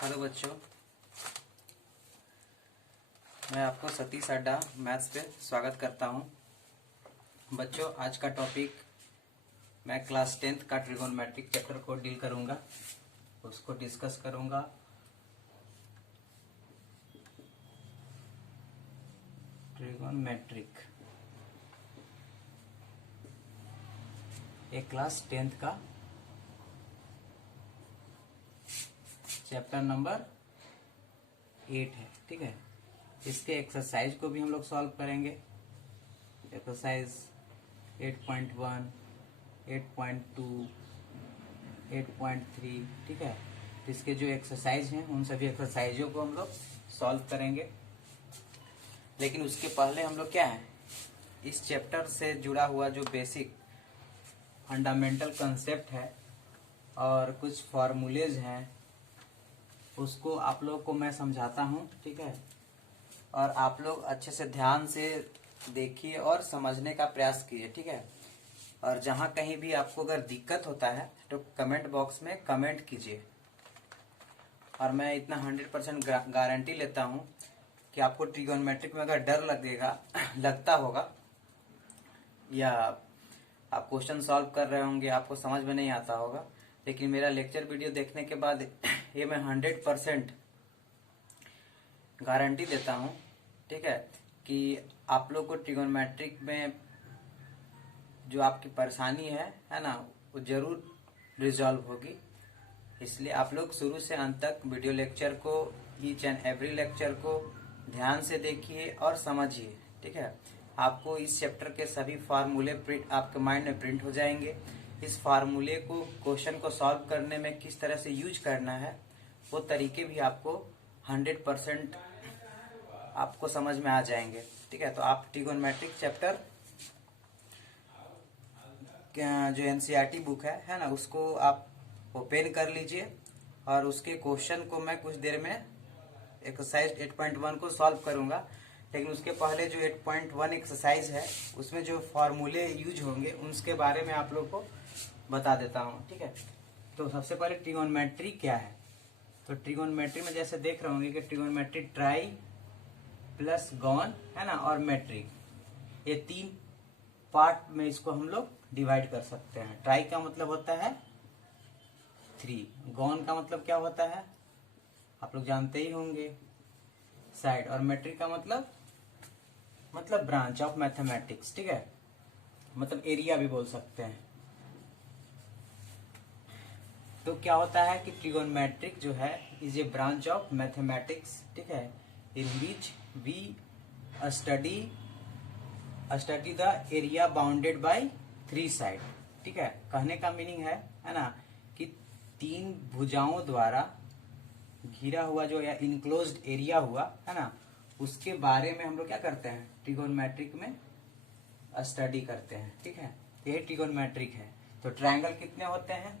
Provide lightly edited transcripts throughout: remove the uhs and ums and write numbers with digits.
Hello बच्चों, मैं आपको सतीश अड्डा मैथ्स पे स्वागत करता हूं। बच्चों, आज का टॉपिक मैं क्लास 10th का ट्रिगोनोमेट्रिक चैप्टर को डील करूंगा, उसको डिस्कस करूंगा। ट्रिगोनोमेट्रिक एक क्लास 10th का चैप्टर नंबर 8 है। ठीक है, इसके एक्सरसाइज को भी हम लोग सॉल्व करेंगे। एक्सरसाइज 8.1, 8.2, 8.3। ठीक है, इसके जो एक्सरसाइज हैं उन सभी एक्सरसाइजों को हम लोग सॉल्व करेंगे। लेकिन उसके पहले हम लोग क्या है, इस चैप्टर से जुड़ा हुआ जो बेसिक फंडामेंटल कंसेप्ट है और कुछ फॉर्मूलेज हैं उसको आप लोग को मैं समझाता हूँ। ठीक है, और आप लोग अच्छे से ध्यान से देखिए और समझने का प्रयास कीजिए। ठीक है, और जहां कहीं भी आपको अगर दिक्कत होता है तो कमेंट बॉक्स में कमेंट कीजिए। और मैं इतना 100% गारंटी लेता हूं कि आपको ट्रिगोनोमेट्रिक में अगर डर लगता होगा या आप क्वेश्चन सॉल्व कर रहे होंगे, आपको समझ में नहीं आता होगा, लेकिन मेरा लेक्चर वीडियो देखने के बाद ये मैं 100% गारंटी देता हूं, ठीक है, कि आप लोग को ट्रिगोनोमेट्रिक में जो आपकी परेशानी है ना, वो जरूर रिजॉल्व होगी। इसलिए आप लोग शुरू से अंत तक वीडियो लेक्चर को, ईच एंड एवरी लेक्चर को ध्यान से देखिए और समझिए। ठीक है, आपको इस चैप्टर के सभी फार्मूले आपके माइंड में प्रिंट हो जाएंगे। इस फार्मूले को, क्वेश्चन को सॉल्व करने में किस तरह से यूज करना है, वो तरीके भी आपको 100% आपको समझ में आ जाएंगे। ठीक है, तो आप ट्रिगोनोमेट्रिक चैप्टर जो एनसीईआरटी बुक है ना, उसको आप ओपन कर लीजिए और उसके क्वेश्चन को मैं कुछ देर में एक्सरसाइज 8.1 को सॉल्व करूंगा। लेकिन उसके पहले जो 8.1 एक्सरसाइज है उसमें जो फॉर्मूले यूज होंगे उसके बारे में आप लोग को बता देता हूं। ठीक है, तो सबसे पहले ट्रिगोनोमेट्री क्या है। तो ट्रिगोनोमेट्री में जैसे देख रहे होंगे कि ट्रिगोनोमेट्री ट्राई प्लस गॉन है ना, और मैट्रिक, ये 3 पार्ट में इसको हम लोग डिवाइड कर सकते हैं। ट्राई का मतलब होता है 3, गॉन का मतलब क्या होता है आप लोग जानते ही होंगे, साइड, और मैट्रिक का मतलब ब्रांच ऑफ मैथमेटिक्स। ठीक है, मतलब एरिया भी बोल सकते हैं। तो क्या होता है कि ट्रिगोनोमेट्रिक जो है is a branch of mathematics. ठीक है, in which we study the area bounded by 3 side. ठीक है, कहने का मीनिंग है ना, कि 3 भुजाओं द्वारा घिरा हुआ जो या इनक्लोज्ड एरिया हुआ है ना, उसके बारे में हम लोग क्या करते हैं, ट्रिगोनोमेट्रिक में स्टडी करते हैं। ठीक है, यही ट्रिगोनोमेट्रिक है। तो ट्रायंगल कितने होते हैं,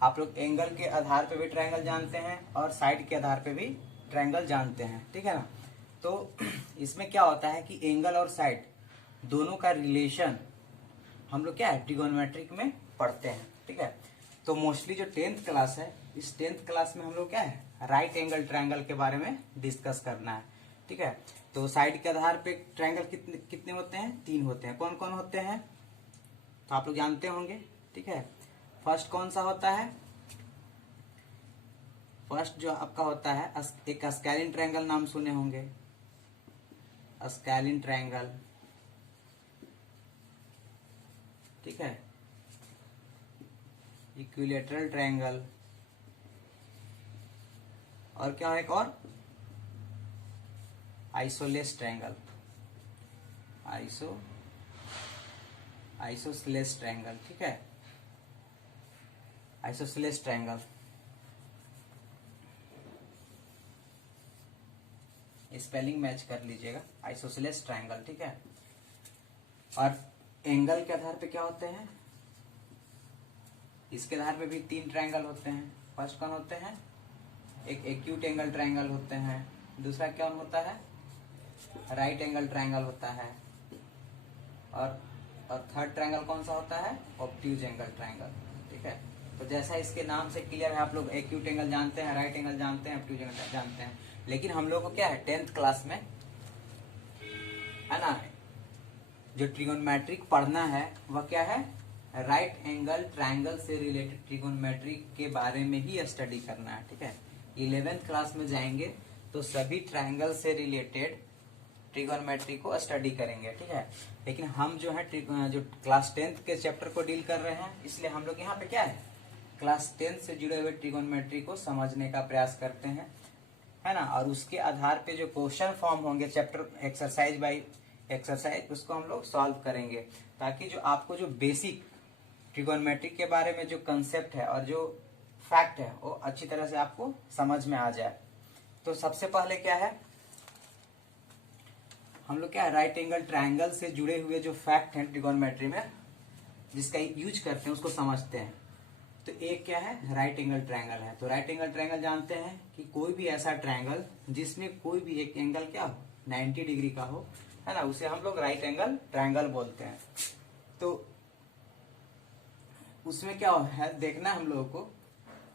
आप लोग एंगल के आधार पे भी ट्रायंगल जानते हैं और साइड के आधार पे भी ट्रायंगल जानते हैं। ठीक है ना, तो इसमें क्या होता है कि एंगल और साइड दोनों का रिलेशन हम लोग क्या है, ट्रिगोनोमेट्रिक में पढ़ते हैं। ठीक है, तो मोस्टली जो 10th क्लास है, इस 10th क्लास में हम लोग क्या है, राइट एंगल ट्रायंगल के बारे में डिस्कस करना है। ठीक है, तो साइड के आधार पे ट्रायंगल कितने होते हैं, 3 होते हैं। कौन कौन होते हैं तो आप लोग जानते होंगे। ठीक है, फर्स्ट कौन सा होता है, फर्स्ट जो आपका होता है एक स्केलिन ट्रायंगल, नाम सुने होंगे, स्केलिन ट्रायंगल। ठीक है, इक्विलेटरल ट्रायंगल, और क्या है एक और, आइसोलेस ट्रायंगल, आइसोसेलेस ट्रायंगल। ठीक है, आइसोसेलेस ट्रायंगल, स्पेलिंग मैच कर लीजिएगा, आइसोसेलेस ट्रायंगल। ठीक है, और एंगल के आधार पे क्या होते हैं, इसके आधार पे भी 3 ट्रायंगल होते हैं। फर्स्ट कौन होते हैं, एक एक्यूट एंगल ट्रायंगल होते हैं, दूसरा कौन होता है, राइट एंगल ट्रायंगल होता है, और थर्ड ट्रायंगल कौन सा होता है, ऑब्ट्यूज एंगल ट्रायंगल। ठीक है, तो जैसा इसके नाम से क्लियर है, आप लोग एक्यूट एंगल जानते हैं, राइट एंगल जानते हैं, ऑब्ट्यूज एंगल जानते हैं, लेकिन हम लोग को क्या है 10th क्लास में है ना, जो ट्रिगोनोमेट्रिक पढ़ना है वह क्या है, राइट एंगल ट्रायंगल से रिलेटेड ट्रिगोनोमेट्री के बारे में ही स्टडी करना है। ठीक है, 11th क्लास में जाएंगे तो सभी ट्रायंगल से रिलेटेड ट्रिगोनोमेट्री को स्टडी करेंगे। ठीक है, लेकिन हम जो है जो क्लास 10th के चैप्टर को डील कर रहे हैं, इसलिए हम लोग यहाँ पे क्या है क्लास 10th से जुड़े हुए ट्रिगोनोमेट्री को समझने का प्रयास करते हैं, है ना। और उसके आधार पे जो क्वेश्चन फॉर्म होंगे चैप्टर एक्सरसाइज बाय एक्सरसाइज, उसको हम लोग सॉल्व करेंगे, ताकि जो आपको जो बेसिक ट्रिगोनोमेट्री के बारे में जो कंसेप्ट है और जो फैक्ट है वो अच्छी तरह से आपको समझ में आ जाए। तो सबसे पहले क्या है, हम लोग क्या है राइट एंगल ट्रायंगल से जुड़े हुए जो फैक्ट हैं ट्रिगोनोमेट्री में जिसका यूज करते हैं उसको समझते हैं। तो एक क्या है राइट एंगल ट्रायंगल है। तो राइट एंगल ट्रायंगल जानते हैं कि कोई भी ऐसा ट्रायंगल जिसमें कोई भी एक एंगल क्या हो 90 डिग्री का हो, है ना, उसे हम लोग राइट एंगल ट्रायंगल बोलते हैं। तो उसमें क्या है देखना हम लोगों को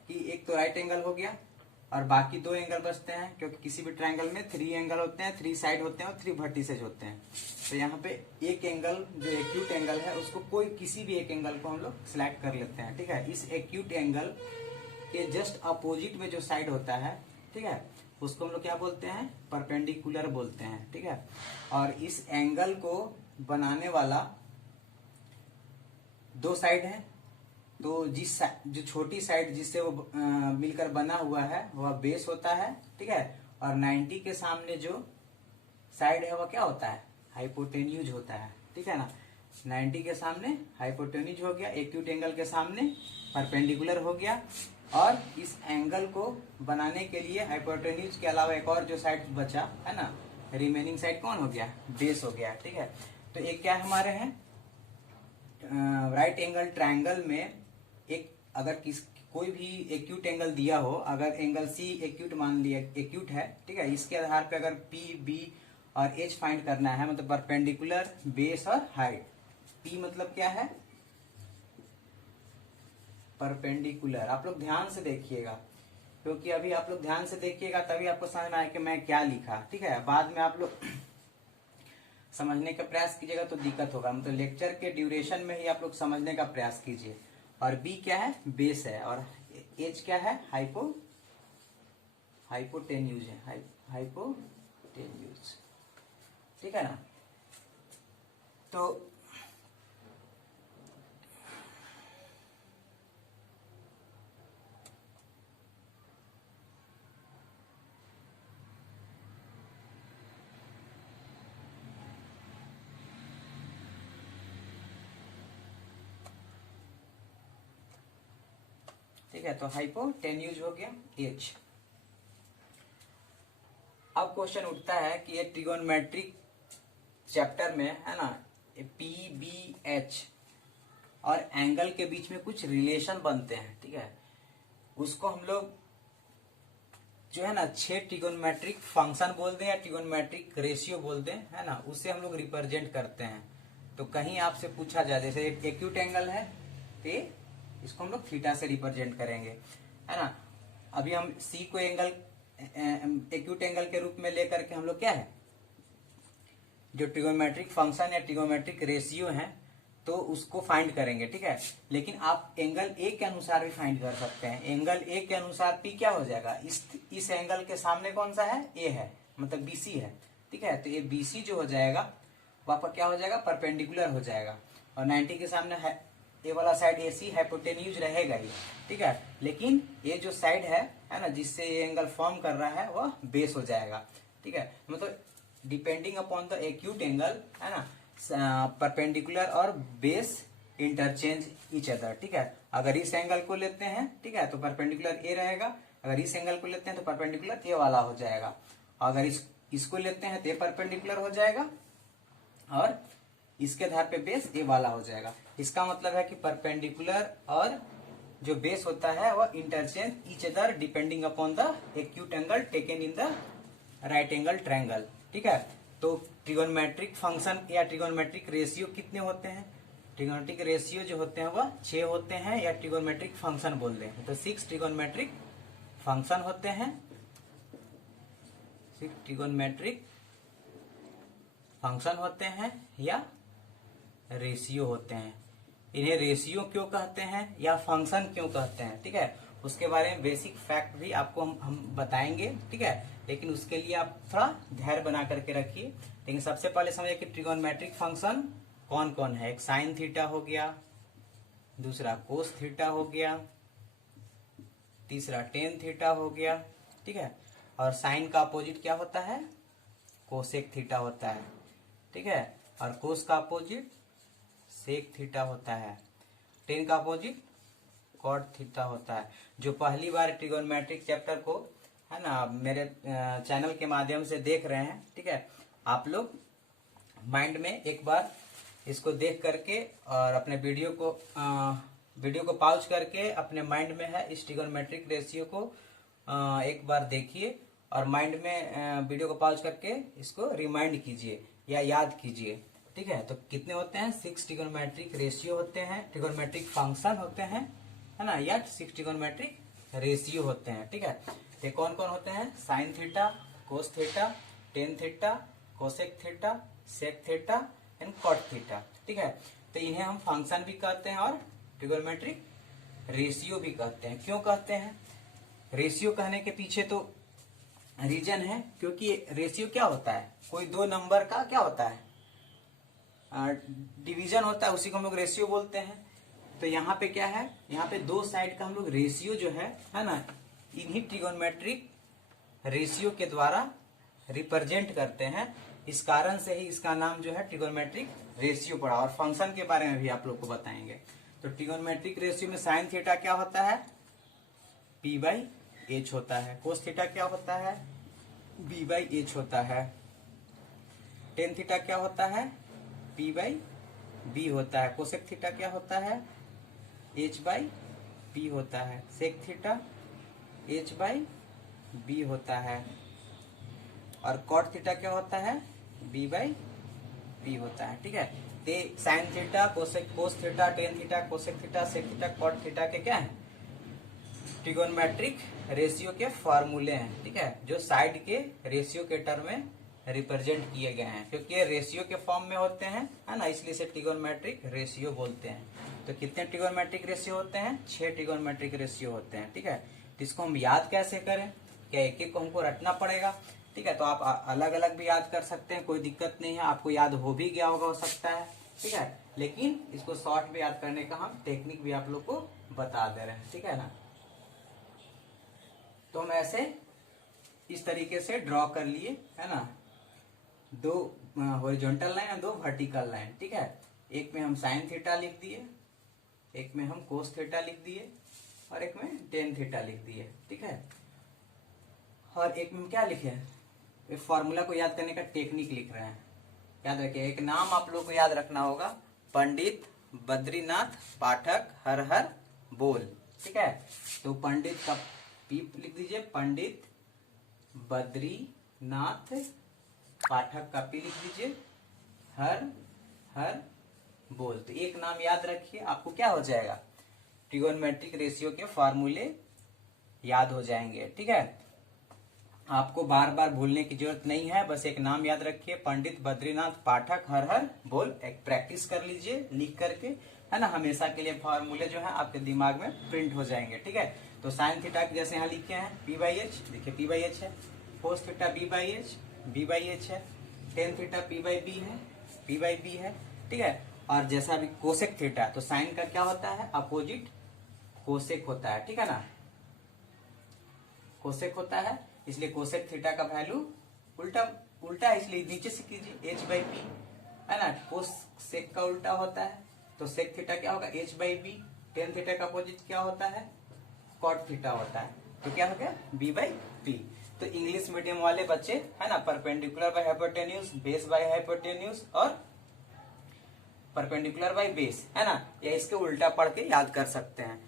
कि एक तो राइट एंगल हो गया और बाकी 2 एंगल बचते हैं, क्योंकि किसी भी ट्रायंगल में 3 एंगल होते हैं, 3 साइड होते हैं और 3 वर्टिसेज होते हैं। तो यहाँ पे एक एंगल जो एक्यूट एंगल है उसको कोई किसी भी एक एंगल को हम लोग सिलेक्ट कर लेते हैं। ठीक है, इस एक्यूट एंगल के जस्ट अपोजिट में जो साइड होता है, ठीक है, उसको हम लोग क्या बोलते हैं परपेंडिकुलर बोलते हैं। ठीक है, और इस एंगल को बनाने वाला 2 साइड है, तो जो छोटी साइड जिससे वो मिलकर बना हुआ है वह बेस होता है। ठीक है, और 90 के सामने जो साइड है वह क्या होता है हाइपोटेन्यूज होता है। ठीक है ना, 90 के सामने हाइपोटेन्यूज हो गया, एक्यूट एंगल के सामने परपेंडिकुलर हो गया। और इस एंगल को बनाने के लिए हाइपोटेन्यूज के अलावा एक और जो साइड बचा है ना, रिमेनिंग साइड कौन हो गया बेस हो गया। ठीक है, तो एक क्या हमारे हैं राइट एंगल ट्रायंगल में एक अगर कोई भी एक्यूट एंगल दिया हो, अगर एंगल सी एक्यूट मान लिया एक्यूट है, ठीक है, इसके आधार पे अगर पी बी और एच फाइंड करना है, मतलब परपेंडिकुलर बेस और हाइट। पी मतलब क्या है परपेंडिकुलर, आप लोग ध्यान से देखिएगा, क्योंकि अभी आप लोग ध्यान से देखिएगा तभी आपको समझ में आए कि मैं क्या लिखा। ठीक है, बाद में आप लोग समझने का प्रयास कीजिएगा तो दिक्कत होगा, मतलब लेक्चर के ड्यूरेशन में ही आप लोग समझने का प्रयास कीजिए। और बी क्या है बेस है, और एच क्या है हाइपोटेन्यूज है, हाइपोटेन्यूज। ठीक है ना, तो ठीक है, तो हाइपोटेन्यूज हो गया एच। अब क्वेश्चन उठता है कि ये ट्रिगोनोमेट्रिक चैप्टर में है ना पी बी एच और एंगल के बीच में कुछ रिलेशन बनते हैं। ठीक है, उसको हम लोग जो है ना 6 ट्रिगोनोमेट्रिक फंक्शन बोलते हैं या ट्रिगोनोमेट्रिक रेशियो बोलते हैं, है ना, उससे हम लोग रिप्रेजेंट करते हैं। तो कहीं आपसे पूछा जाए जैसे एक एक्यूट एंगल है तो इसको हम लोग थीटा से रिप्रेजेंट करेंगे, है ना। अभी हम सी को एंगल एक्यूट एंगल के रूप में लेकर के हम लोग क्या है जो ट्रिगोनोमेट्रिक फंक्शन या ट्रिगोनोमेट्रिक रेशियो है तो उसको फाइंड करेंगे। ठीक है, लेकिन आप एंगल ए के अनुसार भी फाइंड कर सकते हैं। एंगल ए के अनुसार पी क्या हो जाएगा, इस एंगल के सामने कौन सा है ए है, मतलब बीसी है। ठीक है, तो ये बीसी जो हो जाएगा वो आपका क्या हो जाएगा परपेंडिकुलर हो जाएगा, और 90 के सामने है ए वाला साइड एसी हाइपोटेन्यूज रहेगा ही। ठीक है, लेकिन ये जो साइड है ना जिससे ये एंगल फॉर्म कर रहा है वह बेस हो जाएगा। ठीक है, मतलब depending upon the acute angle है ना परपेंडिकुलर और बेस इंटरचेंज ईच अदर। ठीक है, अगर इस एंगल को लेते हैं ठीक है तो परपेंडिकुलर ए रहेगा, अगर इस एंगल को लेते हैं तो परपेंडिकुलर ए वाला हो जाएगा, अगर इसको लेते हैं तो ये परपेंडिकुलर हो जाएगा और इसके आधार पे बेस ए वाला हो जाएगा। इसका मतलब है कि परपेंडिकुलर और जो बेस होता है वह interchange each other depending upon the acute angle taken in the right angle triangle. ठीक है, तो ट्रिगोनोमेट्रिक फंक्शन या ट्रिगोनोमेट्रिक रेशियो कितने होते हैं ट्रिगोनोमेट्रिक रेशियो जो होते हैं वह 6 होते हैं, या ट्रिगोनोमेट्रिक फंक्शन बोल दें तो 6 ट्रिगोनोमेट्रिक फंक्शन होते हैं, 6 ट्रिगोनोमेट्रिक फंक्शन होते हैं या रेशियो होते हैं। इन्हें रेशियो क्यों कहते हैं या फंक्शन क्यों कहते हैं, ठीक है, उसके बारे में बेसिक फैक्ट भी आपको हम बताएंगे, ठीक है। लेकिन उसके लिए आप थोड़ा धैर्य बना करके रखिए। लेकिन सबसे पहले समझिए कि ट्रिगोनोमेट्रिक फंक्शन कौन कौन है। एक साइन थीटा हो गया, दूसरा कोस थीटा हो गया, तीसरा टेन थीटा हो गया, ठीक है। और साइन का अपोजिट क्या होता है, कोसेक थीटा होता है, ठीक है। और कोस का अपोजिट सेक थीटा होता है, टेन का अपोजिट कॉट थीटा होता है। जो पहली बार ट्रिगोनोमेट्रिक चैप्टर को है ना मेरे चैनल के माध्यम से देख रहे हैं, ठीक है, आप लोग माइंड में एक बार इसको देख करके और अपने वीडियो को पॉज करके अपने माइंड में है इस ट्रिगोनोमेट्रिक रेशियो को एक बार देखिए और माइंड में वीडियो को पॉज करके इसको रिमाइंड कीजिए या याद कीजिए, ठीक है। तो कितने होते हैं, 6 ट्रिगोनोमेट्रिक रेशियो होते हैं, ट्रिगोनोमेट्रिक फंक्शन होते हैं, है ना, या 6 ट्रिगोनोमेट्रिक रेशियो होते हैं, ठीक है। ये कौन कौन होते हैं, sine theta, cos theta, tan theta, cosec theta, sec theta and cot theta, ठीक है। तो इन्हें हम फंक्शन भी कहते हैं और ट्रिगोनोमेट्रिक रेशियो भी कहते हैं। क्यों कहते हैं, रेशियो कहने के पीछे तो रीजन है, क्योंकि रेशियो क्या होता है, कोई दो नंबर का क्या होता है, डिवीजन होता है, उसी को हम लोग रेशियो बोलते हैं। तो यहाँ पे क्या है, यहाँ पे दो साइड का हम लोग रेशियो जो है ना, इन्हीं ट्रिगोनोमेट्रिक रेशियो के द्वारा रिप्रेजेंट करते हैं। इस कारण से ही इसका नाम जो है ट्रिगोनोमेट्रिक रेशियो पड़ा। और फंक्शन के बारे में भी आप लोग को बताएंगे। तो ट्रिगोनोमेट्रिक रेशियो में साइन थीटा क्या होता है, p/h होता है। कोस थीटा क्या होता है, b/h होता है। टेन थीटा क्या होता है, p/b होता है। कोसेक थीटा क्या होता है, h/p होता है। सेक थीटा h/b होता है। और कॉट थीटा क्या होता है, b/p होता है, ठीक है। ते sine theta, cos theta, tan theta, cosec theta, sec theta, cot theta के क्या है, ट्रिगोनोमेट्रिक रेशियो के फॉर्मूले हैं, ठीक है, जो साइड के रेशियो के टर्म में रिप्रेजेंट किए गए हैं। क्योंकि ये रेशियो के फॉर्म में होते हैं, है ना, इसलिए इसे ट्रिगोनोमेट्रिक रेशियो बोलते हैं। तो कितने ट्रिगोनोमेट्रिक रेशियो होते हैं, 6 ट्रिगोनोमेट्रिक रेशियो होते हैं, ठीक है। तो इसको हम याद कैसे करें, क्या एक एक को हमको रटना पड़ेगा, ठीक है। तो आप अलग अलग भी याद कर सकते हैं, कोई दिक्कत नहीं है, आपको याद हो भी गया होगा, हो सकता है, ठीक है। लेकिन इसको शॉर्ट में याद करने का हम टेक्निक भी आप लोग को बता दे रहे हैं, ठीक है ना। तो हम ऐसे इस तरीके से ड्रॉ कर लिए, है ना, दो हॉरिजॉन्टल लाइन और दो वर्टिकल लाइन, ठीक है। एक में हम साइन थीटा लिख दिए, एक में हम कोस थीटा लिख दिए और एक में टेन थीटा लिख दिए, ठीक है। और एक में क्या लिखे, फॉर्मूला को याद करने का टेक्निक लिख रहे हैं। याद रखिए, एक नाम आप लोग को याद रखना होगा, पंडित बद्रीनाथ पाठक हर हर बोल, ठीक है। तो पंडित का पी लिख दीजिए, पंडित बद्रीनाथ पाठक का पी लिख दीजिए, हर हर बोल। तो एक नाम याद रखिए, आपको क्या हो जाएगा, ट्रिगोनोमेट्रिक रेशियो के फॉर्मूले याद हो जाएंगे, ठीक है। आपको बार बार भूलने की जरूरत नहीं है, बस एक नाम याद रखिए, पंडित बद्रीनाथ पाठक हर हर बोल। एक प्रैक्टिस कर लीजिए लिख करके, है ना, हमेशा के लिए फॉर्मूले जो है आपके दिमाग में प्रिंट हो जाएंगे, ठीक है। तो साइन थीटा जैसे यहाँ लिखे हैं p/h, देखिए p/h है। कोस थीटा b/h है। टेन थीटा p/b है, p/b है, ठीक है। और जैसा अभी कोसेक थीटा, तो साइन का क्या होता है, अपोजिट कोसेक होता है, ठीक है ना, कोसेक होता है, इसलिए कोसेक थीटा का वैल्यू उल्टा है, इसलिए नीचे से कीजिए h/p, है ना। कोसेक का उल्टा होता है, तो सेक थीटा क्या होगा, h/b। टेन थीटा का अपोजिट क्या होता है, कॉट थीटा होता है, तो क्या हो गया, b/p। तो इंग्लिश मीडियम वाले बच्चे, है ना, perpendicular by hypotenuse, base by hypotenuse और परपेंडिकुलर बाय बेस, है ना, या इसके उल्टा पढ़ के याद कर सकते हैं।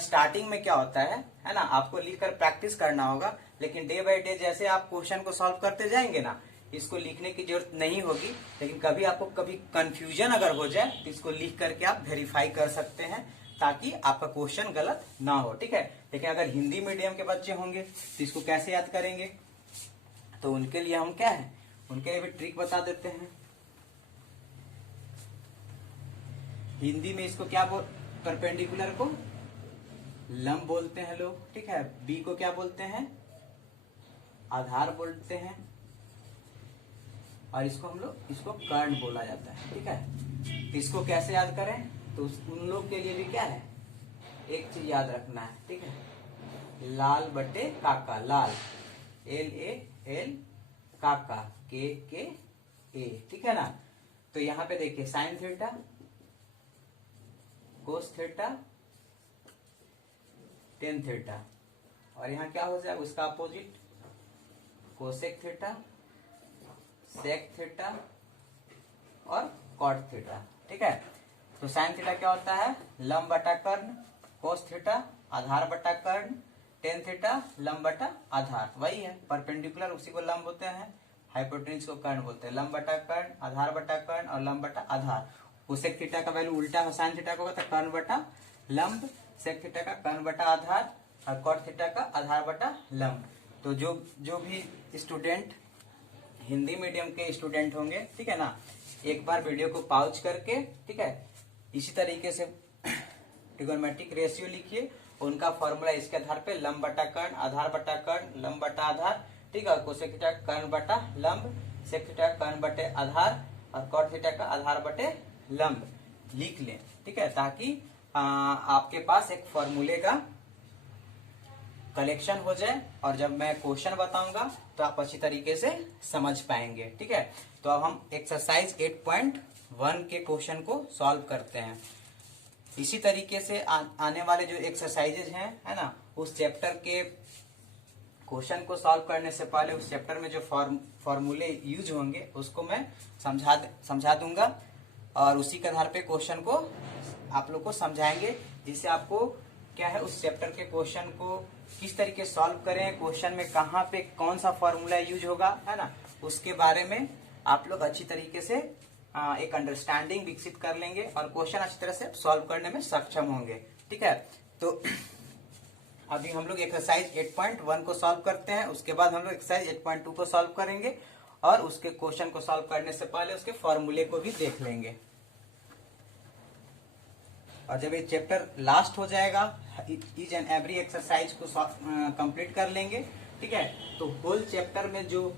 स्टार्टिंग में क्या होता है ना, आपको लिखकर प्रैक्टिस करना होगा, लेकिन डे बाय डे जैसे आप क्वेश्चन को सॉल्व करते जाएंगे ना, इसको लिखने की जरूरत नहीं होगी, लेकिन कभी आपको कभी कंफ्यूजन अगर हो जाए तो इसको लिख करके आप वेरीफाई कर सकते हैं, ताकि आपका क्वेश्चन गलत ना हो। ठीक है, लेकिन अगर हिंदी मीडियम के बच्चे होंगे तो इसको कैसे याद करेंगे, तो उनके लिए हम क्या है, उनके लिए भी ट्रिक बता देते हैं। हिंदी में इसको क्या बोल, परपेंडिकुलर को लंब बोलते हैं लोग। ठीक है, बी को क्या बोलते हैं, आधार बोलते हैं, और इसको हम लोग इसको कर्ण बोला जाता है। ठीक है, तो इसको कैसे याद करें, तो उन लोग के लिए भी क्या है, एक चीज याद रखना है। ठीक है, लाल बटे काका, लाल LAL, काका KKA। ठीक है ना, तो यहाँ पे देखिए sine theta, cos theta, tan theta, और यहाँ क्या हो जाएगा उसका opposite, cosec theta, sec theta और कॉट थीटा। ठीक है, तो साइन थीटा क्या होता है, लंब बटा कर्ण, कोस थीटा आधार बटा कर्ण, टेन थीटा लंब बटा आधार, वही है परपेंडिकुलर, उसी को लंब बोलते हैं, हाइपोटेन्यूज को कर्ण बोलते हैं। लंब बटा कर्ण, आधार बटा कर्ण और लंब बटा आधार। कोसेक थीटा का वैल्यू उल्टा है साइन थीटा को होगा, तो कर्ण बटा लंब, सेक थीटा का कर्ण बटा आधार और कॉट थीटा का आधार बटा लंब। तो जो भी स्टूडेंट हिंदी मीडियम के स्टूडेंट होंगे, ठीक है ना, एक बार वीडियो को पॉज करके, ठीक है, इसी तरीके से ट्रिगोनोमेट्रिक रेशियो लिखिए, उनका फॉर्मूला इसके आधार पे लंब बटा कर्ण, आधार बटा कर्ण, लंब बटा आधार। ठीक है, कोसेक थीटा कर्ण बटा लंब, सेक थीटा कर्ण बटे आधार और कॉट थीटा का आधार बटे लंब लिख लें। ठीक है, ताकि आपके पास एक फॉर्मूले का कलेक्शन हो जाए, और जब मैं क्वेश्चन बताऊंगा तो आप अच्छी तरीके से समझ पाएंगे। ठीक है, तो अब हम एक्सरसाइज 8.1 के क्वेश्चन को सॉल्व करते हैं। इसी तरीके से आने वाले जो एक्सरसाइजेज हैं, है ना, उस चैप्टर के क्वेश्चन को सॉल्व करने से पहले उस चैप्टर में जो फॉर्मूले यूज होंगे उसको मैं समझा दूंगा, और उसी के आधार पे क्वेश्चन को आप लोग को समझाएंगे, जिससे आपको क्या है उस चैप्टर के क्वेश्चन को किस तरीके सॉल्व करें, क्वेश्चन में कहाँ पे कौन सा फॉर्मूला यूज होगा, है ना, उसके बारे में आप लोग अच्छी तरीके से एक अंडरस्टैंडिंग विकसित कर लेंगे और क्वेश्चन अच्छी तरह से सॉल्व करने में सक्षम होंगे। ठीक है, तो अभी हम लोग एक्सरसाइज 8.1 को सॉल्व करते हैं, उसके बाद हम लोग एक्सरसाइज 8.2 को सॉल्व करेंगे, और उसके क्वेश्चन को सॉल्व करने से पहले उसके फॉर्मूले को भी देख लेंगे। और जब ये चैप्टर लास्ट हो जाएगा, ईच एंड एवरी एक्सरसाइज को कंप्लीट कर लेंगे। ठीक है, तो होल चैप्टर में जो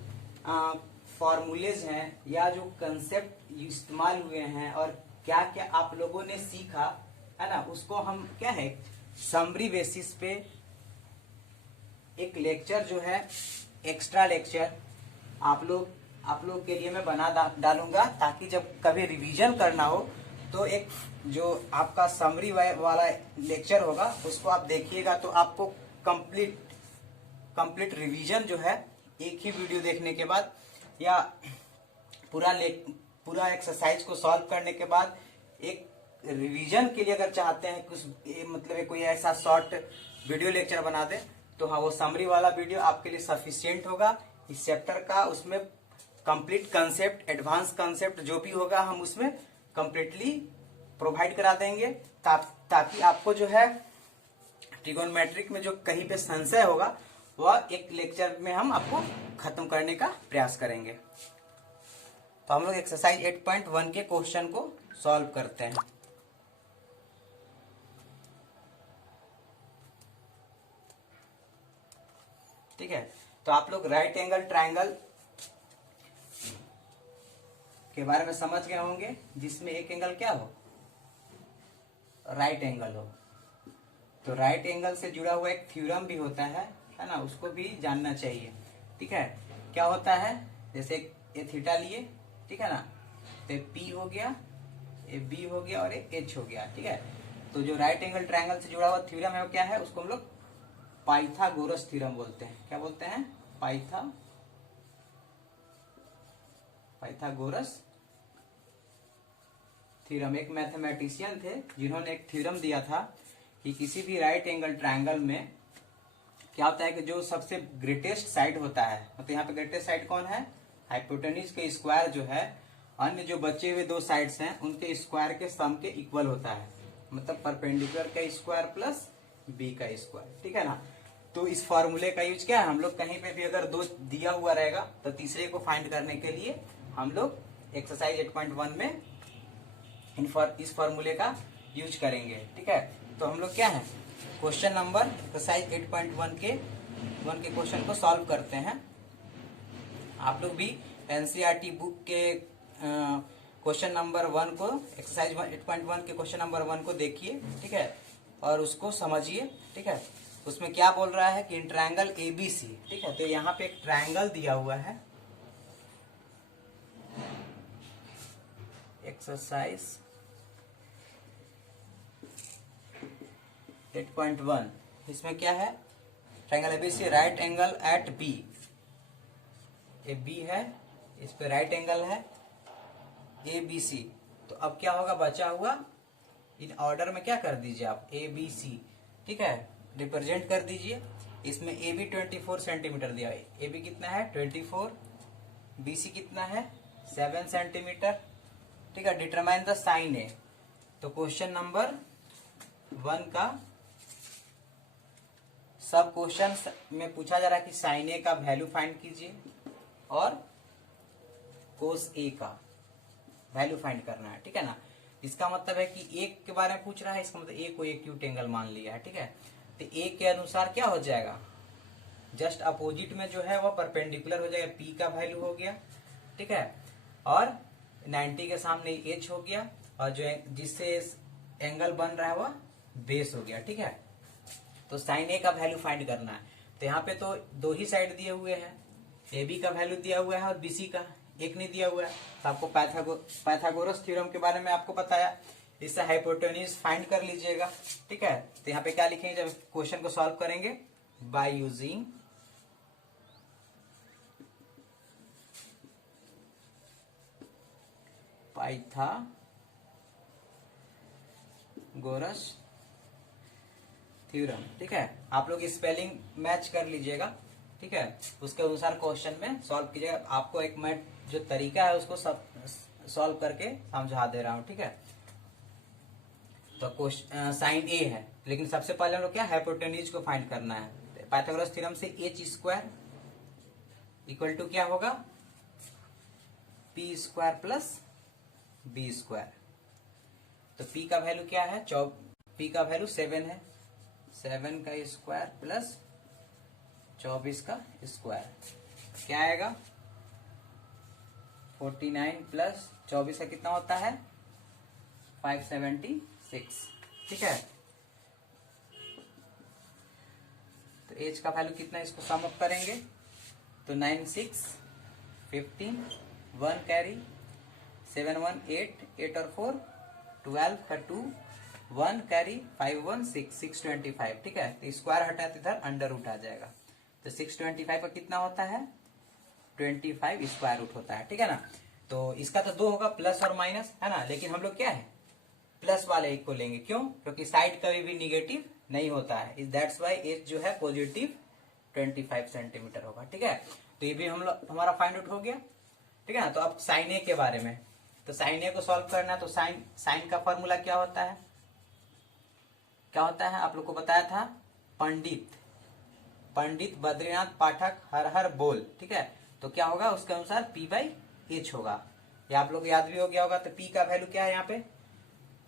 फॉर्मूलेज हैं या जो कंसेप्ट इस्तेमाल हुए हैं और क्या क्या आप लोगों ने सीखा, है ना, उसको हम क्या है समरी बेसिस पे एक लेक्चर जो है, एक्स्ट्रा लेक्चर आप लोग के लिए मैं बना डालूंगा, ताकि जब कभी रिवीजन करना हो तो एक जो आपका समरी वाला लेक्चर होगा उसको आप देखिएगा, तो आपको कंप्लीट रिवीजन जो है एक ही वीडियो देखने के बाद या पूरा एक्सरसाइज को सॉल्व करने के बाद एक रिवीजन के लिए अगर चाहते हैं कुछ मतलब कोई ऐसा शॉर्ट वीडियो लेक्चर बना दे, तो हाँ वो समरी वाला वीडियो आपके लिए सफिशिएंट होगा इस चैप्टर का। उसमें कंप्लीट कंसेप्ट, एडवांस कंसेप्ट जो भी होगा हम उसमें कंप्लीटली प्रोवाइड करा देंगे, ताकि आपको जो है ट्रिगोनोमेट्रिक में जो कहीं पे संशय होगा वह एक लेक्चर में हम आपको खत्म करने का प्रयास करेंगे। तो हम लोग एक्सरसाइज 8.1 के क्वेश्चन को सॉल्व करते हैं। ठीक है, तो आप लोग राइट एंगल ट्रायंगल के बारे में समझ गए होंगे, जिसमें एक एंगल क्या हो, राइट एंगल हो। तो राइट एंगल से जुड़ा हुआ एक थ्योरम भी होता है ना, उसको भी जानना चाहिए। ठीक है, क्या होता है, जैसे ये थीटा लिए, ठीक है ना, तो P हो गया, ये B हो गया और ये H हो गया। ठीक है, तो जो राइट एंगल ट्रायंगल से जुड़ा हुआ थ्योरम है वो क्या है, उसको हम लोग पाइथागोरस थ्योरम बोलते हैं। क्या बोलते हैं, पाइथागोरस थ्योरम। एक मैथमेटिशियन थे जिन्होंने एक थ्योरम दिया था कि किसी भी राइट एंगल ट्रायंगल में क्या होता है कि जो सबसे ग्रेटेस्ट साइड होता है, मतलब यहाँ पे ग्रेटेस्ट साइड कौन है, हाइपोटेन्यूज के स्क्वायर जो है अन्य जो बचे हुए दो साइड्स हैं उनके स्क्वायर के सम के इक्वल होता है, मतलब परपेंडिकुलर का स्क्वायर प्लस बी का स्क्वायर, ठीक है ना। तो इस फॉर्मूले का यूज क्या है, हम लोग कहीं पे भी अगर दो दिया हुआ रहेगा तो तीसरे को फाइंड करने के लिए हम लोग एक्सरसाइज 8.1 में इस फॉर्मूले का यूज करेंगे, ठीक है। तो हम लोग क्या है, क्वेश्चन नंबर एक्सरसाइज 8.1 के क्वेश्चन को सॉल्व करते हैं। आप लोग भी एनसीईआरटी बुक के क्वेश्चन नंबर 1 को, एक्सरसाइज 8.1 के क्वेश्चन नंबर 1 को देखिए, ठीक है, और उसको समझिए, ठीक है। उसमें क्या बोल रहा है कि ट्रायंगल एबीसी, ठीक है। तो यहाँ पे एक ट्रायंगल दिया हुआ है, एक्सरसाइज 8.1, इसमें क्या है, triangle ABC right angle at B, A B है, इस पे राइट एंगल है ए बी सी। तो अब क्या होगा, बचा हुआ इन ऑर्डर में क्या कर दीजिए आप, ए बी सी, ठीक है, रिप्रेजेंट कर दीजिए। इसमें ए बी 24 सेंटीमीटर दिया है, ए बी कितना है 24, बी सी कितना है 7 सेंटीमीटर, ठीक है। डिटरमाइन द साइन ए। तो क्वेश्चन नंबर 1 का सब क्वेश्चन में पूछा जा रहा है कि साइन ए का वैल्यू फाइंड कीजिए और कोस ए का वैल्यू फाइंड करना है, ठीक है ना। इसका मतलब है कि एक के बारे में पूछ रहा है, इसका मतलब ए को एक्यूट एंगल मान लिया है, ठीक है। तो ए के अनुसार क्या हो जाएगा, जस्ट अपोजिट में जो है वो परपेंडिकुलर हो जाएगा, पी का वैल्यू हो गया, ठीक है, और 90 के सामने एच हो गया, और जो जिससे एंगल बन रहा है वह बेस हो गया, ठीक है। तो साइन ए का वैल्यू फाइंड करना है। तो यहाँ पे तो दो ही साइड दिए हुए हैं, ए बी का वैल्यू दिया हुआ है और बी सी का एक नहीं दिया हुआ है। तो आपको पाइथागोरस थ्योरम के बारे में आपको बताया, इससे हाइपोटेन्यूज फाइंड कर लीजिएगा, ठीक है। तो यहाँ पे क्या लिखेंगे जब क्वेश्चन को सॉल्व करेंगे, बाय यूजिंग पाइथागोरस थ्योरम, ठीक है। आप लोग स्पेलिंग मैच कर लीजिएगा, ठीक है, उसके अनुसार क्वेश्चन में सॉल्व कीजिएगा। आपको एक मैं जो तरीका है उसको सब सॉल्व करके समझा दे रहा हूं, ठीक है। तो क्वेश्चन साइन ए है, लेकिन सबसे पहले हम लोग क्या हाइपोटेन्यूज को फाइंड करना है। पाइथागोरस थ्योरम से एच स्क्वायर इक्वल टू क्या होगा, P square plus B square. तो पी का वैल्यू क्या है, पी का वैल्यू 7 है, 7 का स्क्वायर प्लस 24 का स्क्वायर क्या आएगा, 49 प्लस 24 का कितना होता है 576, ठीक है। तो एच का वैल्यू कितना, इसको सम अप करेंगे तो 9 6 15 1 कैरी 7 1 8 8 और 4 12 का 2 1 कैरी 5 1 6 625, ठीक है। तो स्क्वायर हटा तो इधर अंडर रूट आ जाएगा। तो 625 का कितना होता है 25 स्क्वायर रूट होता है, ठीक है ना। तो इसका तो 2 होगा प्लस और माइनस, है ना, लेकिन हम लोग क्या है प्लस वाले एक को लेंगे, क्यों, क्योंकि साइड कभी भी निगेटिव नहीं होता है, दैट्स वाई एच जो है पॉजिटिव 25 सेंटीमीटर होगा, ठीक है। तो ये भी हम लोग हमारा फाइंड आउट हो गया, ठीक है ना। तो अब साइन ए के बारे में, तो साइन ए को सॉल्व करना है। तो साइन का फॉर्मूला क्या होता है, आप लोग को बताया था, पंडित बद्रीनाथ पाठक हर हर बोल, ठीक है। तो क्या होगा उसके अनुसार पी बाई एच होगा, ये आप लोग याद भी हो गया होगा। तो पी का वैल्यू क्या है, यहाँ पे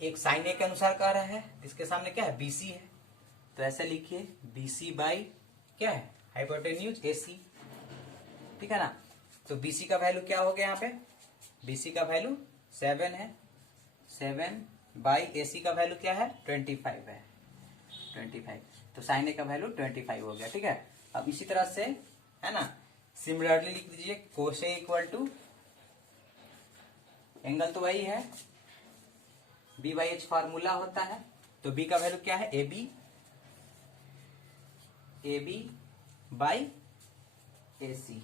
एक साइन ए के अनुसार कह रहा है, इसके सामने क्या है बीसी है, तो ऐसे लिखिए बीसी बाई क्या है हाइपोटेन्यूज एसी, ठीक है ना। तो बीसी का वैल्यू क्या हो गया, यहाँ पे बीसी का वैल्यू 7 है, 7 बाई एसी का वैल्यू क्या है 25 है, 25। तो साइन ए का वैल्यू 25 हो गया, ठीक है। अब इसी तरह से है ना सिमिलरली लिख दीजिए कोस ए इक्वल टू, एंगल तो वही है बी बाई एच फॉर्मूला होता है। तो बी का वैल्यू क्या है ए बी बाई ए सी।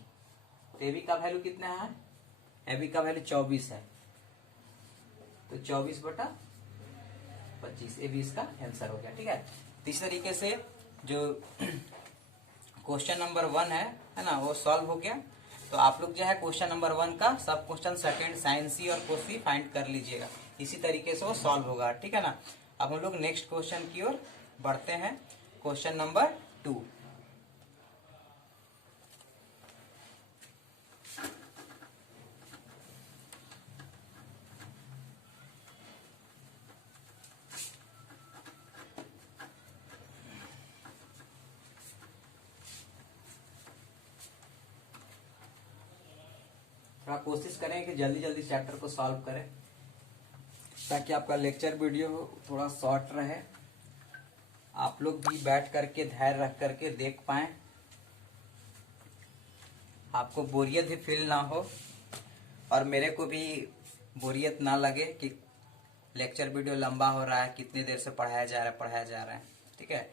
तो ए बी का वैल्यू कितना है, ए बी का वैल्यू 24 है, तो 24/25 ए बी इसका आंसर हो गया, ठीक है। इस तरीके से जो क्वेश्चन नंबर 1 है ना वो सॉल्व हो गया। तो आप लोग जो है क्वेश्चन नंबर 1 का सब क्वेश्चन सेकंड साइन सी और कोसी फाइंड कर लीजिएगा, इसी तरीके से वो सॉल्व होगा, ठीक है ना। अब हम लोग नेक्स्ट क्वेश्चन की ओर बढ़ते हैं, क्वेश्चन नंबर 2। थोड़ा कोशिश करें कि जल्दी जल्दी चैप्टर को सॉल्व करें ताकि आपका लेक्चर वीडियो थोड़ा शॉर्ट रहे, आप लोग भी बैठ करके धैर्य रख करके देख पाएं, आपको बोरियत भी फील ना हो और मेरे को भी बोरियत ना लगे कि लेक्चर वीडियो लंबा हो रहा है, कितनी देर से पढ़ाया जा रहा है, ठीक है।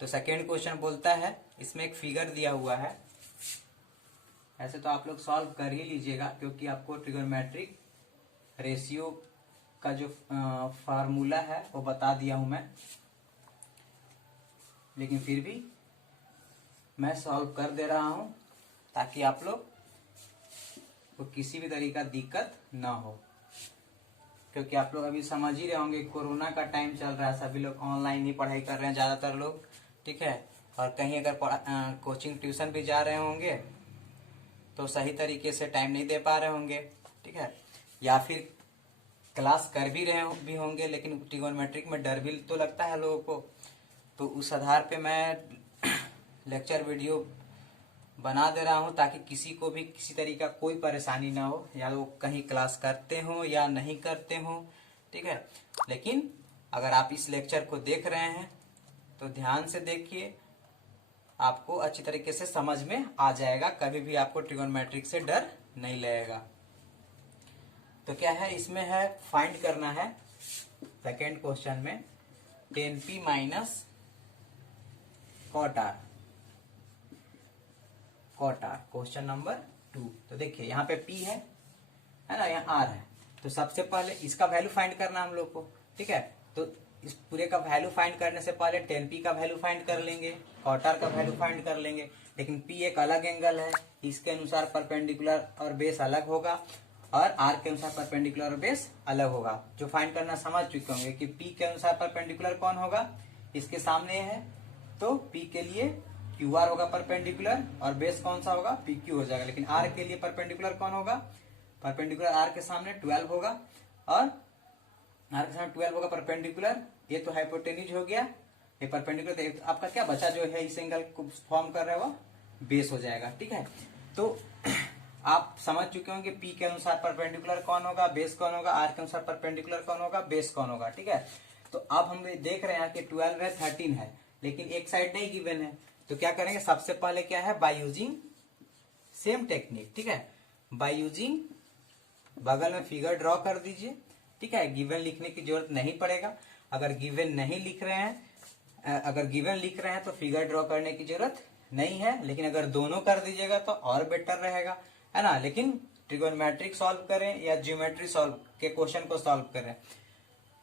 तो सेकेंड क्वेश्चन बोलता है, इसमें एक फिगर दिया हुआ है, ऐसे तो आप लोग सॉल्व कर ही लीजिएगा क्योंकि आपको ट्रिगोनोमेट्रिक रेशियो का जो फार्मूला है वो बता दिया हूं मैं, लेकिन फिर भी मैं सॉल्व कर दे रहा हूं ताकि आप लोग को किसी भी तरीका दिक्कत ना हो, क्योंकि आप लोग अभी समझ ही रहे होंगे कोरोना का टाइम चल रहा है, सभी लोग ऑनलाइन ही पढ़ाई कर रहे हैं ज्यादातर लोग, ठीक है। और कहीं अगर कोचिंग ट्यूशन भी जा रहे होंगे तो सही तरीके से टाइम नहीं दे पा रहे होंगे, ठीक है, या फिर क्लास कर भी रहे होंगे लेकिन ट्रिगोनोमेट्रिक में डर भी तो लगता है लोगों को। तो उस आधार पे मैं लेक्चर वीडियो बना दे रहा हूं ताकि किसी को भी किसी तरीका कोई परेशानी ना हो, या वो कहीं क्लास करते हो या नहीं करते हो, ठीक है। लेकिन अगर आप इस लेक्चर को देख रहे हैं तो ध्यान से देखिए, आपको अच्छी तरीके से समझ में आ जाएगा, कभी भी आपको ट्रिगोनोमेट्रिक से डर नहीं लगेगा। तो क्या है इसमें है, फाइंड करना है सेकेंड क्वेश्चन में 10p minus cot R, question number 2। तो देखिए यहाँ पे p है ना, यहाँ r है, तो सबसे पहले इसका वैल्यू फाइंड करना हम लोग को, ठीक है। तो इस पूरे का वैल्यू फाइंड करने से पहले 10p का वैल्यू फाइंड कर लेंगे, कॉट आर का वैल्यू फाइंड कर लेंगे, लेकिन p एक अलग एंगल है, इसके अनुसार परपेंडिकुलर और बेस अलग होगा और r के अनुसार परपेंडिकुलर और बेस अलग होगा। जो फाइंड करना समझ चुके होंगे कि p के अनुसार परपेंडिकुलर कौन होगा, इसके सामने है, तो p के लिए QR होगा परपेंडिकुलर और बेस कौन सा होगा, PQ हो जाएगा। लेकिन R के लिए परपेंडिकुलर कौन होगा, परपेंडिकुलर R के सामने 12 होगा और R के सामने 12 होगा परपेंडिकुलर, ये तो हाइपोटेन्यूज हो गया, ये परपेंडिकुलर, तो आपका क्या बचा जो है इस एंगल को फॉर्म कर रहा है वो बेस हो जाएगा, ठीक है। तो आप समझ चुके होंगे P के अनुसार परपेंडिकुलर कौन होगा, बेस कौन होगा, R के अनुसार परपेंडिकुलर कौन होगा, बेस कौन होगा, ठीक है। तो अब हम देख रहे हैं कि 12 है 13 है, लेकिन एक साइड नहीं गिवन है, तो क्या करेंगे, सबसे पहले क्या है, बाय यूजिंग सेम टेक्निक, ठीक है, बाय यूजिंग बगल में फिगर ड्रॉ कर दीजिए, ठीक है, गिवन लिखने की जरूरत नहीं पड़ेगा। अगर गिवन नहीं लिख रहे हैं, अगर गिवन लिख रहे हैं तो फिगर ड्रॉ करने की जरूरत नहीं है, लेकिन अगर दोनों कर दीजिएगा तो और बेटर रहेगा, है ना। लेकिन ट्रिगोनोमेट्रिक सॉल्व करें या ज्योमेट्री सॉल्व के क्वेश्चन को सॉल्व करें,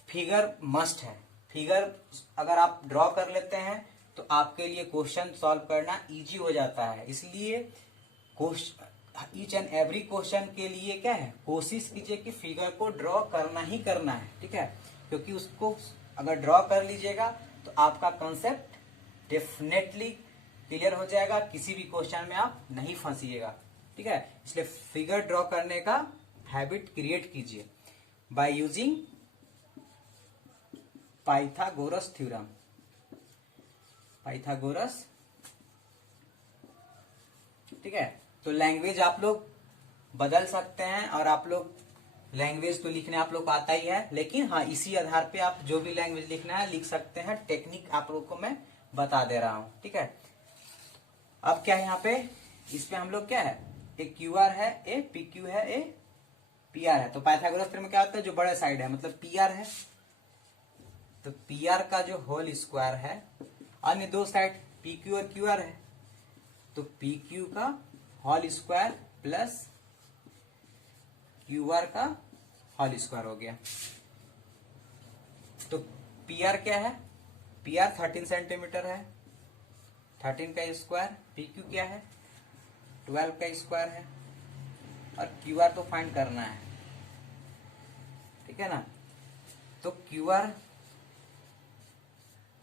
फिगर मस्ट है। फिगर अगर आप ड्रॉ कर लेते हैं तो आपके लिए क्वेश्चन सॉल्व करना इजी हो जाता है, इसलिए ईच एंड एवरी क्वेश्चन के लिए क्या है, कोशिश कीजिए कि फिगर को ड्रॉ करना ही करना है, ठीक है, क्योंकि उसको अगर ड्रॉ कर लीजिएगा तो आपका कंसेप्ट डेफिनेटली क्लियर हो जाएगा, किसी भी क्वेश्चन में आप नहीं फंसिएगा, ठीक है। इसलिए फिगर ड्रॉ करने का हैबिट क्रिएट कीजिए by using Pythagoras theorem, Pythagoras, ठीक है। तो लैंग्वेज आप लोग बदल सकते हैं, और आप लोग लैंग्वेज तो लिखने आप लोग को आता ही है, लेकिन हाँ इसी आधार पे आप जो भी लैंग्वेज लिखना है लिख सकते हैं, टेक्निक आप लोग को मैं बता दे रहा हूं, ठीक है। अब क्या है यहाँ पे, इस पे हम लोग क्या है, एक QR है, ए PQ है, ए PR है, तो पाइथागोरस थ्योरम में क्या होता है, जो बड़े साइड है मतलब PR है, तो PR का जो होल स्क्वायर है, अन्य दो साइड PQ और QR है, तो PQ का होल स्क्वायर प्लस QR का होल स्क्वायर हो गया। तो PR क्या है, PR 13 सेंटीमीटर है, 13 का स्क्वायर, PQ क्या है 12 का स्क्वायर है, और क्यू आर तो फाइंड करना है, ठीक है ना। तो Q R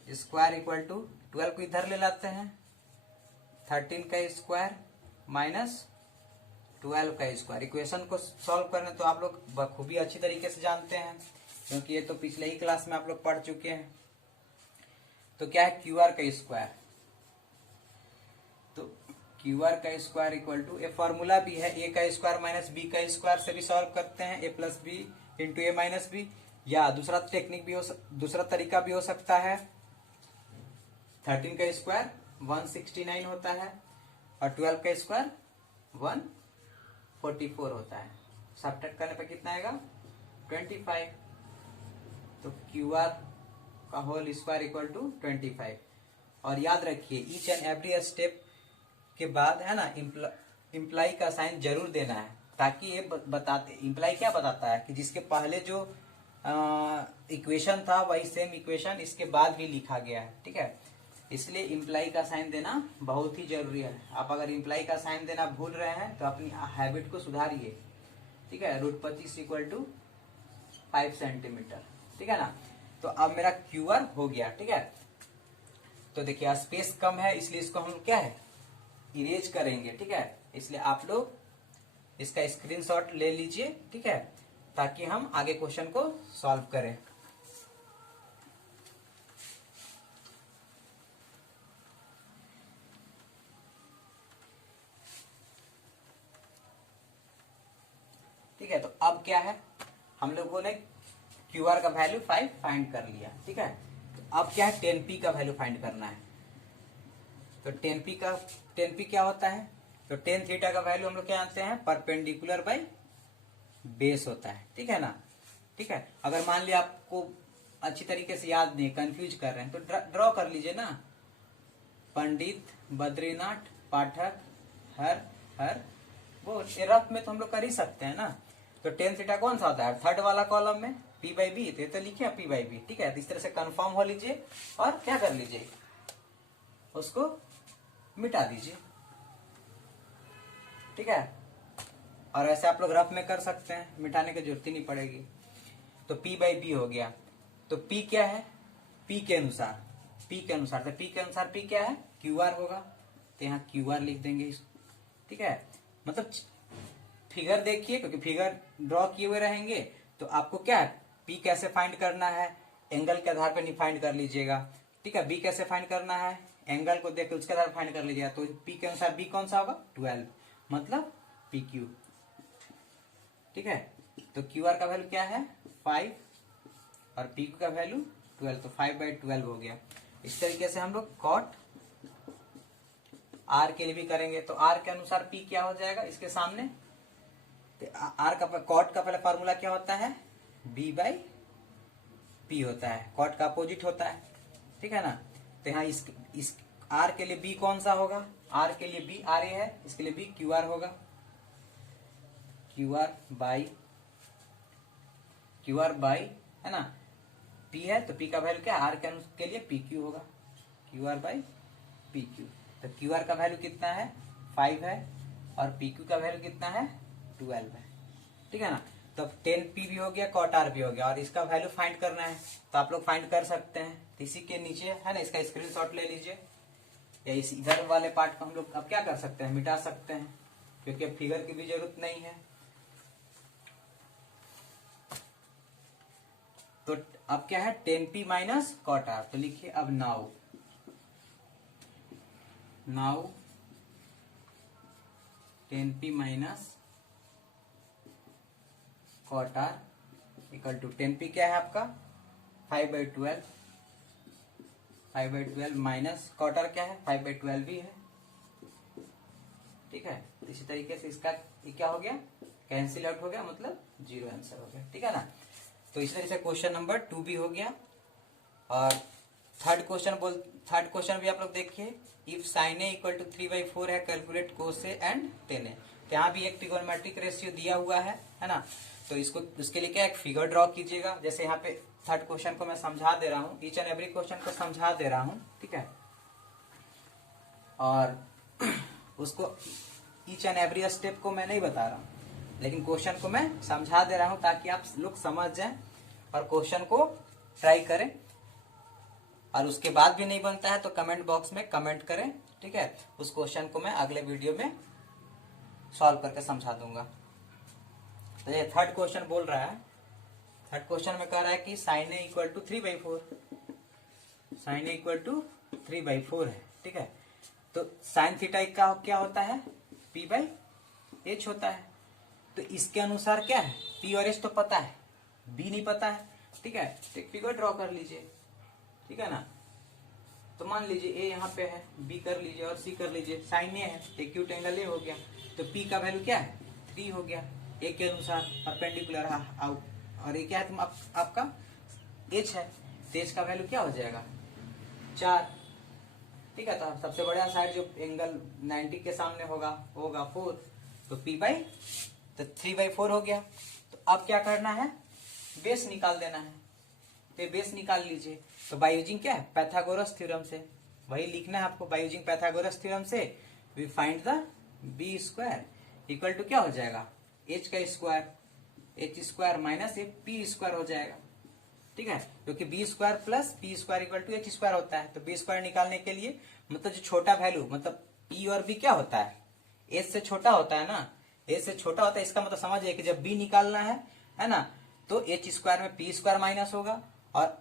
square equal to 12 को इधर ले लाते हैं, 13 का स्क्वायर माइनस 12 का स्क्वायर। इक्वेशन को सॉल्व करने तो आप लोग बखूबी अच्छी तरीके से जानते हैं, क्योंकि ये तो पिछले ही क्लास में आप लोग पढ़ चुके हैं। तो क्या है क्यू आर का स्क्वायर, तो क्यू आर का square equal to, a formula भी है, ए का स्क्वायर माइनस बी का स्क्वायर से भी सॉल्व करते हैं, A plus B into A minus B, या दूसरा टेक्निक भी दूसरा तरीका भी हो सकता है। 13 का स्क्वायर 169 होता है और 12 का स्क्वायर 144 होता है। सब्ट्रैक्ट करने पे कितना आएगा 25। तो क्यू आर का होल स्क्वायर इक्वल टू 25। और याद रखिए ईच एंड एवरी स्टेप के बाद है ना इम्प्लाई का साइन जरूर देना है, ताकि ये बताते, इम्प्लाई क्या बताता है कि जिसके पहले जो इक्वेशन था वही सेम इक्वेशन इसके बाद भी लिखा गया है, ठीक है। इसलिए इम्प्लाई का साइन देना बहुत ही जरूरी है। आप अगर इम्प्लाई का साइन देना भूल रहे हैं तो अपनी हैबिट को सुधारिए, ठीक है। √25 इक्वल टू 5 सेंटीमीटर, ठीक है ना। तो अब मेरा क्यूआर हो गया, ठीक है। तो देखिए स्पेस कम है इसलिए इसको हम क्या है इरेज करेंगे, ठीक है। इसलिए आप लोग इसका स्क्रीनशॉट ले लीजिए, ठीक है, ताकि हम आगे क्वेश्चन को सॉल्व करें। ठीक है, तो अब क्या है, हम लोगों ने क्यूआर का वैल्यू 5 फाइंड कर लिया, ठीक है। तो अब क्या है 10p का वैल्यू फाइंड करना है। तो 10p क्या होता है, तो tan थीटा का वैल्यू हम लोग क्या जानते हैं, परपेंडिकुलर बाई बेस होता है, ठीक है ना। ठीक है, अगर मान लिया आपको अच्छी तरीके से याद नहीं, कंफ्यूज कर रहे हैं, तो ड्रॉ कर लीजिए ना, पंडित बद्रीनाथ पाठक हर हर वो रफ में तो हम लोग कर ही सकते हैं ना। तो tan थीटा कौन सा होता है, थर्ड वाला कॉलम में p/b, तो लिखिए p/b, ठीक है। तो इस तरह से कंफर्म हो लीजिए और क्या कर लीजिए, उसको मिटा दीजिए, ठीक है। और ऐसे आप लोग रफ में कर सकते हैं, मिटाने की जरूरत ही नहीं पड़ेगी। तो p/b हो गया। तो p क्या है, p के अनुसार, तो p के अनुसार p क्या है, QR होगा, तो यहाँ QR लिख देंगे, ठीक है। मतलब फिगर देखिए, क्योंकि फिगर ड्रॉ किए हुए रहेंगे तो आपको क्या है p कैसे फाइंड करना है, एंगल के आधार पर नहीं फाइंड कर लीजिएगा, ठीक है। b कैसे फाइंड करना है, एंगल को देख के उसके आधार पर फाइंड कर लीजिएगा। तो p के अनुसार b कौन सा होगा 12, मतलब PQ, ठीक है। तो QR का वैल्यू क्या है 5 और PQ का वैल्यू 12, तो 5/12 हो गया। इस तरीके से हम लोग कॉट R के लिए भी करेंगे। तो R के अनुसार P क्या हो जाएगा इसके सामने, तो R का कॉट का पहले फॉर्मूला क्या होता है, B/P होता है, कॉट का अपोजिट होता है, ठीक है ना। तो यहाँ इस R के लिए B कौन सा होगा, R के लिए B RA है, इसके लिए B QR होगा, QR बाई है ना, P है तो P का वैल्यू क्या R के लिए PQ होगा, QR बाई PQ। तो QR का वैल्यू कितना है 5 है और PQ का वैल्यू कितना है 12 है, ठीक है ना। तो 10p भी हो गया, cot R भी हो गया, और इसका वैल्यू फाइंड करना है तो आप लोग फाइंड कर सकते हैं। तो इसी के नीचे है ना, इसका स्क्रीनशॉट ले लीजिए, या इस इधर वाले पार्ट को हम लोग अब क्या कर सकते हैं, मिटा सकते हैं, क्योंकि अब फिगर की भी जरूरत नहीं है। तो अब क्या है 10p माइनस cot R, तो लिखिए अब नाउ 10p माइनस cot R equal to 10p क्या है आपका 5/12 माइनस cot R क्या है 5/12 भी है, ठीक है। इसी तरीके से इसका क्या हो गया, कैंसिल आउट हो गया, मतलब 0 आंसर हो गया, ठीक है ना। तो इस तरह से क्वेश्चन नंबर 2 भी हो गया। और थर्ड क्वेश्चन भी आप लोग देखिए, if sin A equal to 3/4 है, calculate cos A and tan A। यहाँ भी एक ट्रिगोनोमेट्रिक रेशियो दिया हुआ है ना। तो इसको उसके लिए क्या एक फिगर ड्रॉ कीजिएगा। जैसे यहाँ पे थर्ड क्वेश्चन को मैं समझा दे रहा हूँ, ईच एंड एवरी क्वेश्चन को समझा दे रहा हूँ, ठीक है। और उसको ईच एंड एवरी स्टेप को मैं नहीं बता रहा हूँ, लेकिन क्वेश्चन को मैं समझा दे रहा हूं ताकि आप लोग समझ जाएं और क्वेश्चन को ट्राई करें। और उसके बाद भी नहीं बनता है तो कमेंट बॉक्स में कमेंट करें, ठीक है। उस क्वेश्चन को मैं अगले वीडियो में सॉल्व करके समझा दूंगा। तो ये थर्ड क्वेश्चन बोल रहा है, थर्ड क्वेश्चन में कह रहा है कि sine A equal to 3/4, sine A equal to 3/4 है, ठीक है। तो साइन थीटा का क्या होता है, p/h होता है। तो इसके अनुसार क्या है, p और h तो पता है, b नहीं पता है, ठीक है। तो एक फिगर ड्रॉ कर लीजिए, ठीक है ना। तो मान लीजिए a यहाँ पे है, b कर लीजिए और c कर लीजिए। साइन ए है, एक्यूट एंगल a हो गया, तो p का वैल्यू क्या है, 3 हो गया a के अनुसार परपेंडिकुलर आउट। और ये क्या है, तुम आपका h है, तो h का वैल्यू क्या हो जाएगा, 4, ठीक है। तो सबसे बड़ा साइड जो एंगल 90 के सामने होगा 4, तो तो 3/4 हो गया। तो अब क्या करना है, बेस निकाल देना है। तो बेस निकाल लीजिए। तो बाय यूजिंग क्या है, पैथागोरस थ्योरम से, वही लिखना है आपको। बाय यूजिंग पैथागोरस थ्योरम से we find the B square equal to क्या हो जाएगा, h का स्क्वायर, h² माइनस ये p² हो जाएगा, ठीक है। क्योंकि B square plus p² equal to h² होता है। तो b² निकालने के लिए मतलब जो छोटा वैल्यू, मतलब p और b क्या होता है, h से छोटा होता है ना, h से छोटा होता है। इसका मतलब समझिए कि जब b निकालना है ना, तो h² में p² माइनस होगा। और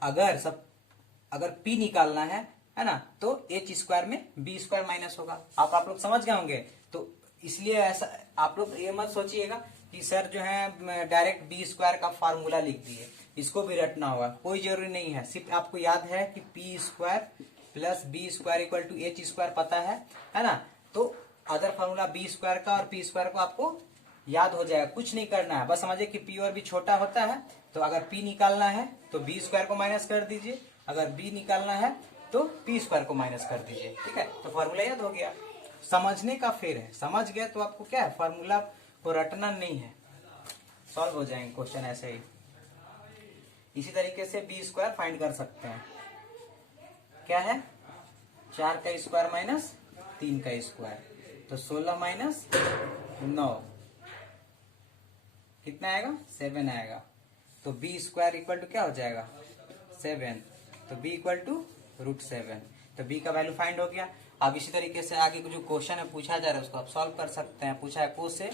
अगर p निकालना है ना, तो h² में b² माइनस होगा। आप लोग समझ गए होंगे। तो इसलिए ऐसा आप लोग ये मत सोचिएगा कि सर जो है डायरेक्ट b² का फॉर्मूला लिख दिए, इसको भी रटना होगा, कोई जरूरी नहीं है। सिर्फ आपको याद है कि p² plus b² equal to h² पता है ना। तो अदर फॉर्मूला b² का और p² को आपको याद हो जाएगा, कुछ नहीं करना है। बस समझिए कि p और b छोटा होता है, तो अगर p निकालना है तो b² को माइनस कर दीजिए, अगर b निकालना है तो p² को माइनस कर दीजिए, ठीक है। तो फॉर्मूला याद हो गया, समझने का फेर है। समझ गए तो आपको क्या है, फॉर्मूला को रटना नहीं है, सॉल्व हो जाएंगे क्वेश्चन ऐसे ही। इसी तरीके से b² फाइंड कर सकते हैं, क्या है, 4 का स्क्वायर माइनस 3 का स्क्वायर, तो 16 माइनस 9 कितना आएगा, 7 आएगा। तो b² इक्वल टू क्या हो जाएगा, 7। तो b इक्वल टू √7। तो b का वैल्यू फाइंड हो गया। अब इसी तरीके से आगे जो क्वेश्चन है पूछा जा रहा है उसको आप सॉल्व कर सकते हैं। पूछा है कोस से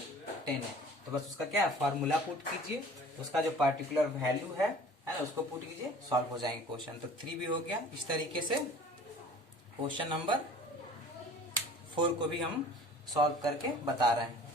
10 है, तो बस उसका क्या है, फॉर्मूला पुट कीजिए, उसका जो पार्टिकुलर वैल्यू है ना, उसको पुट कीजिए, सॉल्व हो जाएंगे क्वेश्चन। तो 3 भी हो गया। इस तरीके से क्वेश्चन नंबर 4 को भी हम सॉल्व करके बता रहे हैं।